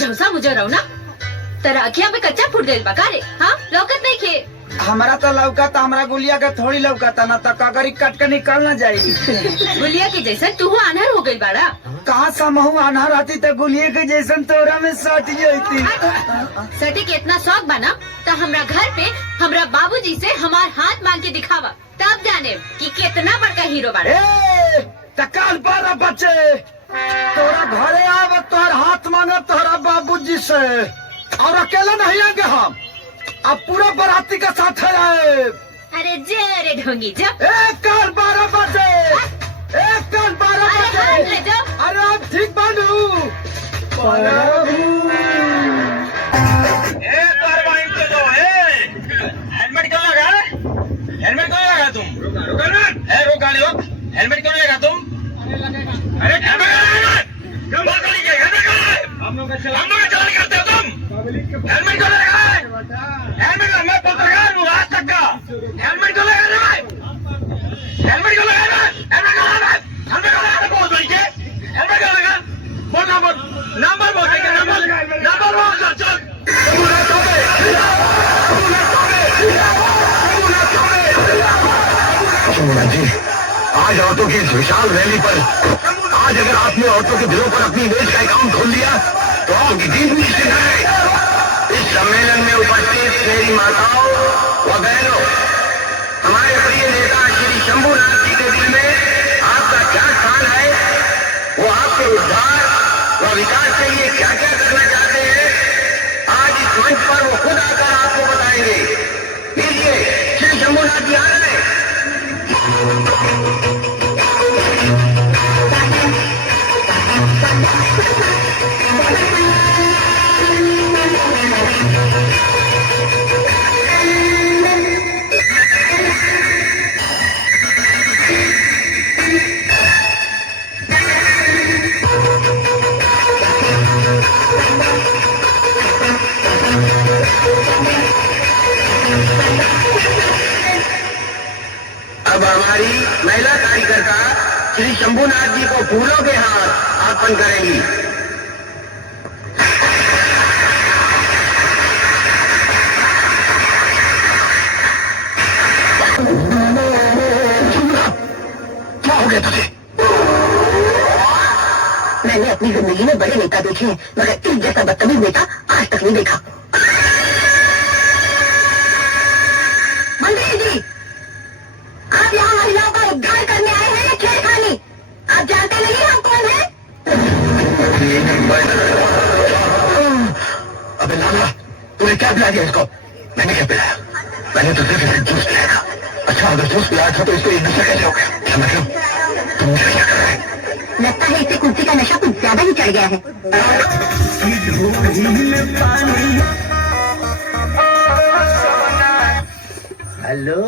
झौसा मुझे रहो ना तेरा अखिया पे कच्चा फूट गई बकारे। हाँ लौकत नहीं खे हमारा तो लौका था, हमारा गुलिया का थोड़ी लौका था ना, तो कगरी कट के निकल ना जाएगी। गुलिया के जैसा तू अनहर हो गई बाड़ा। कहाँ समूह अनहर आती तो गुलिया के जैसन तोरा में सट जाती। सटे के इतना शौक बना तो हमरा घर पे हमरा बाबूजी से हमार हाथ मांग के दिखावा, तब जाने कि कितना बड़का हीरो बाड़ा। काल बारह बच्चे तोरा घरे आव तोहर हाथ मांगा तोहरा बाबूजी से, और अकेला नहीं आएंगे हम, अब पूरा बराती के साथ आए। अरे जे रे ढोंगी जब काल 12 बजे, काल 12 बजे। अरे अब ठीक बानू हेलमेट क्यों लगा? हेलमेट क्यों लगा तुम? रोक गाड़ी रोक। हेलमेट क्यों लगा तुम? अरे हम लोग चोरी करते हो तुम? हेलमेट क्यों लगा? हेलमेट मैं पत्रकार हूँ आज तक का। हेलमेट क्यों लगा रहा है? हेलमेट क्यों लगा रहा है? हेलमेट क्यों लगा रहा है? हेलमेट क्यों लगा रहा है? बहुत बड़ी के हेलमेट क्यों लगा? बोल नंबर बोल नंबर बोल चल। जी आज औरतों की इस विशाल रैली पर, आज अगर आपने औरतों के दिलों पर अपनी इमेज का अकाउंट खोल लिया तो आपकी जीत निश्चित है। इस सम्मेलन में उपस्थित मेरी माताओं व बहनों, हमारे प्रिय नेता श्री शंभूनाथ जी के दिल में आपका क्या स्थान है, वो आपके उद्धार व विकास के लिए क्या क्या करना चाहते हैं, आज इस मंच पर वो खुद आकर आपको बताएंगे। लीजिए श्री शंभूनाथ जी आ रहे हैं। अब हमारी महिला कार्यकर्ता श्री शंभूनाथ जी को फूलों के हाथ अर्पण करेंगी। क्या हो गया तुझे? मैंने अपनी जिंदगी में बड़े नेता देखे हैं, मगर इस जैसा बदतमीज नेता आज तक नहीं देखा। मंत्री जी, आप यहाँ महिलाओं का उद्धार करने आए हैं या खेल खाने? आप जानते नहीं हम कौन हैं? अबे लाला, तूने क्या पिला दिया इसको? मैंने क्या पिलाया? मैंने तो सिर्फ इसे जूस पिलाया था। अच्छा अगर जूस पिलाया था तो इसको ये नशा कैसे हो गया? क्या मतलब? तुम मुझे क्या कर रहे हैं? लगता है इसे कुर्सी का नशा कुछ ज्यादा ही चढ़ गया है। हेलो,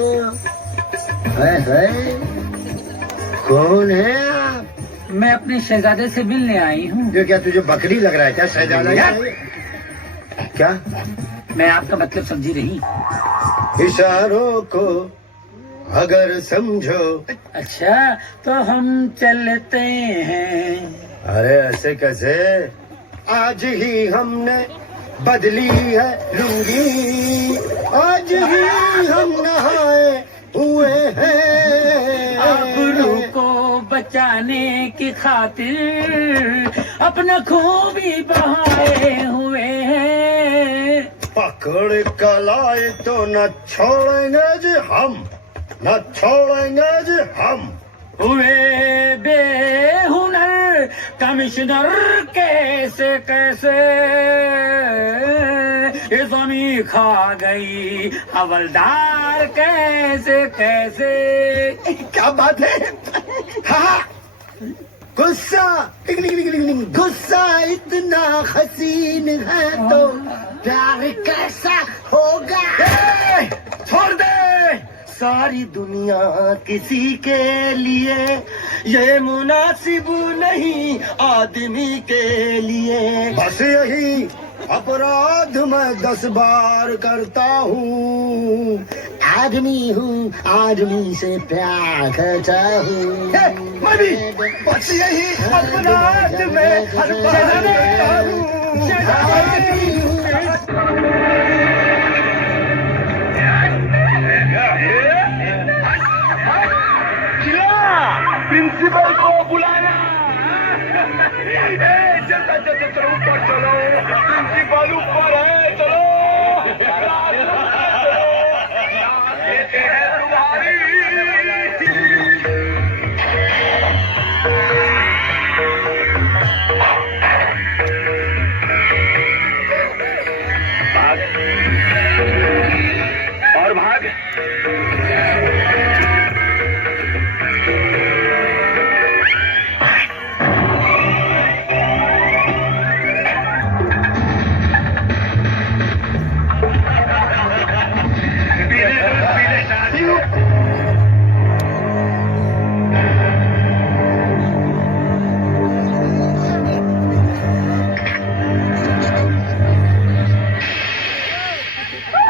कौन है आप? मैं अपने शहजादे से मिलने आई हूँ। जो क्या तुझे बकरी लग रहा है क्या? शहजादा क्या? मैं आपका मतलब समझी नहीं। इशारों को अगर समझो। अच्छा तो हम चलते हैं। अरे ऐसे कैसे? आज ही हमने बदली है लुंगी, आज ही हम नहाए हुए हैं। आबरू को बचाने की खातिर अपना खून भी बहाए हुए हैं। पकड़ कलाई तो न छोड़ेंगे जी हम, न छोड़ेंगे जी हम। हुए बेहुनर कमिश्नर कैसे कैसे, ये जमी खा गई हवलदार कैसे कैसे। क्या बात है? हाँ गुस्सा, गुस्सा इतना हसीन है तो प्यार कैसा होगा? छोड़ दे सारी दुनिया किसी के लिए, ये मुनासिब नहीं आदमी के लिए। बस यही अपराध मैं 10 बार करता हूँ। आदमी हूँ, आदमी से प्यार करता हूँ। बस यही अपराध मैं हर बार करता हूँ। प्रिंसिपल को बुलाना। चलता चलते चलो ऊपर चलो, प्रिंसिपल ऊपर है, चलो देते हैं तुम्हारी। भाग और भाग।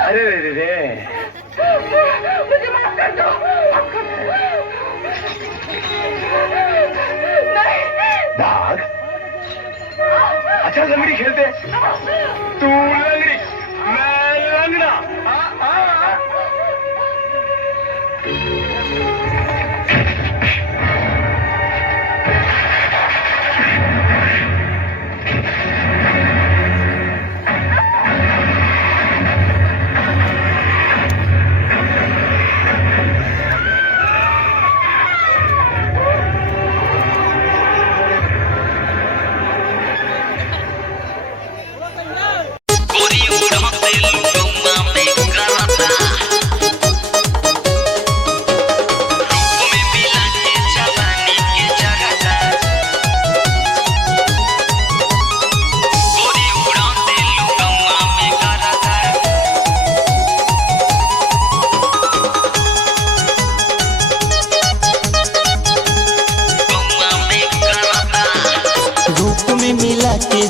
अरे रे रे मुझे माफ कर दो। भाग। अच्छा लंगड़ी खेलते, तू लंगड़ी मैं लंगड़ा।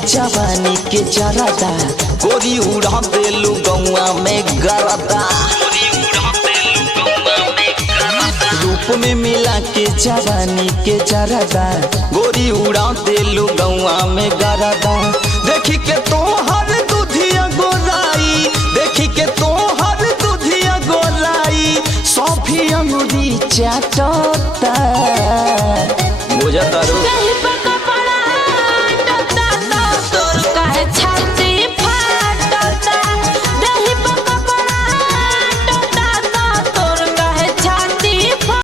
जवानी के जरादा गोरी उड़ा देलू गौआ में गरदा। रूप में मिला के जवानी के जरादा गोरी उड़ा देलू गौआ में गरदा। देखी के तोहर दूधिया गोलाई, देखी के तोहर दूधिया गोलाई, सभी अंगुरी चाटता।